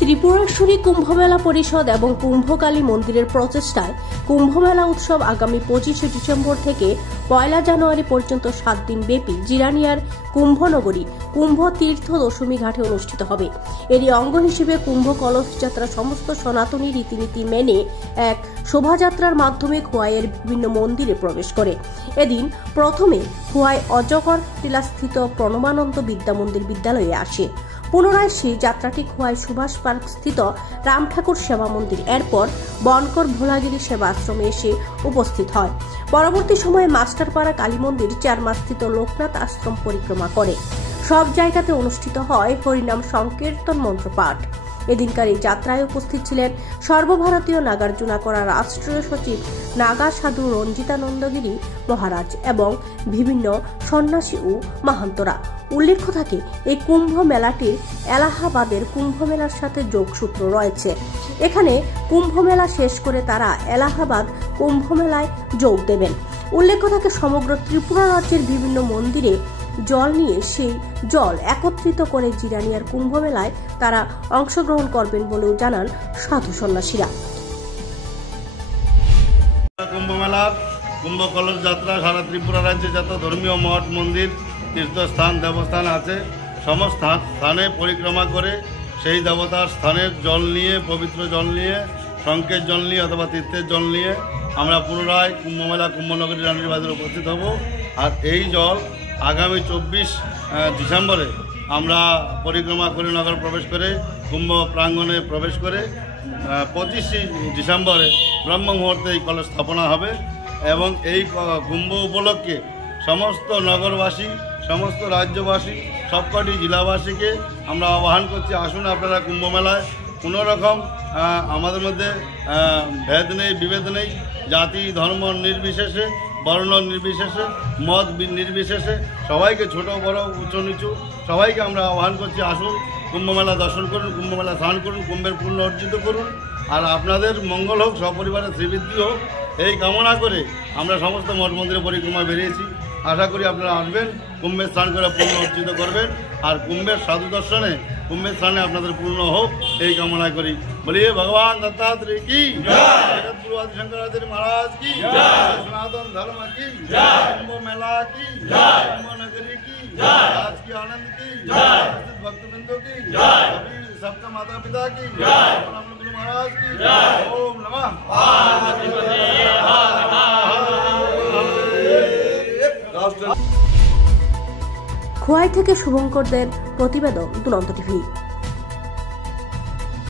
ত্রিপুরেশ্বরী কুম্ভমেলা পরিষদ এবং কুম্ভকালী মন্দিরের প্রচেষ্টায় কুম্ভমেলা উৎসব আগামী 25শে ডিসেম্বর থেকে 1 জানুয়ারি পর্যন্ত 7 দিন ব্যাপী জিরানিয়ার কুম্ভনগরী কুম্ভ তীর্থ দশমী ঘাটে অনুষ্ঠিত হবে। এরই অঙ্গ হিসেবে কুম্ভ কলস যাত্রা সমস্ত সনাতনী রীতিনীতি মেনে এক শোভাযাত্রার মাধ্যমে খোয়াইয়ের বিভিন্ন মন্দিরে প্রবেশ করে। এদিন প্রথমে খোয়াই অজগর টিলাস্থিত প্রণবানন্দ বিদ্যা মন্দির বিদ্যালয়ে আসে। পুনরায় সেই যাত্রাটি খোয়াই সুভাষ পার্ক স্থিত রাম ঠাকুর সেবা মন্দির, এরপর বনকর ভোলাগিরি সেবা আশ্রমে এসে উপস্থিত হয়। পরবর্তী সময়ে মাস্টারপাড়া কালী মন্দির, চারমা স্থিত লোকনাথ আশ্রম পরিক্রমা করে। সব জায়গাতে অনুষ্ঠিত হয় হরিনাম সংকীর্তন মন্ত্রপাঠ। এদিনকার এই যাত্রায় উপস্থিত ছিলেন সর্বভারতীয় নাগার্জুনা করা রাষ্ট্রীয় সচিব নাগা সাধু রঞ্জিতানন্দগিরি মহারাজ এবং বিভিন্ন সন্ন্যাসী ও মাহান্তরা। উল্লেখ্য থাকে, এই কুম্ভ মেলাটির এলাহাবাদের কুম্ভ মেলার সাথে যোগসূত্র রয়েছে। এখানে কুম্ভ মেলা শেষ করে তারা এলাহাবাদ কুম্ভ মেলায় যোগ দেবেন। উল্লেখ্য থাকে, সমগ্র ত্রিপুরা রাজ্যের বিভিন্ন মন্দিরে জল নিয়ে সেই জল একত্রিত করে জিরানিয়ার কুম্ভ মেলায় তারা অংশগ্রহণ করবেন বলেও জানান সাধু সন্ন্যাসীরা। কুম্ভ মেলার কুম্ভ কলস যাত্রা সারা ত্রিপুরা রাজ্যে যত ধর্মীয় মঠ মন্দির তীর্থস্থান দেবস্থান আছে সমস্ত স্থানে পরিক্রমা করে সেই দেবতার স্থানের জল নিয়ে, পবিত্র জল নিয়ে, শঙ্কের জল নিয়ে অথবা তীর্থের জল নিয়ে আমরা পুনরায় কুম্ভমেলা কুম্ভনগরী রানীর বাজারে উপস্থিত হব। আর এই জল আগামী 24 ডিসেম্বরে আমরা পরিক্রমা করে নগর প্রবেশ করে কুম্ভ প্রাঙ্গণে প্রবেশ করে 25 ডিসেম্বরে ব্রহ্ম মুহূর্তে এই কলস স্থাপনা হবে। এবং এই কুম্ভ উপলক্ষে সমস্ত নগরবাসী, সমস্ত রাজ্যবাসী, সবকটি জেলাবাসীকে আমরা আহ্বান করছি, আসুন আপনারা কুম্ভ মেলায়। কোনো রকম আমাদের মধ্যে ভেদ নেই, বিভেদ নেই, জাতি ধর্ম নির্বিশেষে, বর্ণ নির্বিশেষে, মত নির্বিশেষে সবাইকে, ছোট বড় উঁচু নিচু সবাইকে আমরা আহ্বান করছি, আসুন কুম্ভ মেলা দর্শন করুন, কুম্ভ মেলা স্নান করুন, কুম্ভের পুণ্য অর্জিত করুন। আর আপনাদের মঙ্গল হোক, সপরিবারের শ্রীবৃদ্ধি হোক, এই কামনা করে আমরা সমস্ত মঠ মন্দিরে পরিক্রমা বেরিয়েছি। আশা করি আপনারা আসবেন, কুম্ভে স্নান করে পুণ্য অর্জিত করবেন। আর কুম্ভের সাধু দর্শনে, কুম্ভের স্নানে আপনাদের পূর্ণ হোক এই কামনা করি। বলিয়ে ভগবান দত্তাত্রেয় কি জয়, জগৎগুরু আদি শঙ্করাচার্য মহারাজ কি জয়, সনাতন ধর্ম কি জয়, কুম্ভ মেলা কি জয়, কুম্ভ নগরী কি জয়, आज की आनंद की जय, भक्तबिंदु की जय, सभी सबका माता पिता की जय, गुरु महाराज की जय। ओम नमः पार्वती। খোয়াই থেকে শুভঙ্করদের প্রতিবেদন, দুরন্ত টিভি।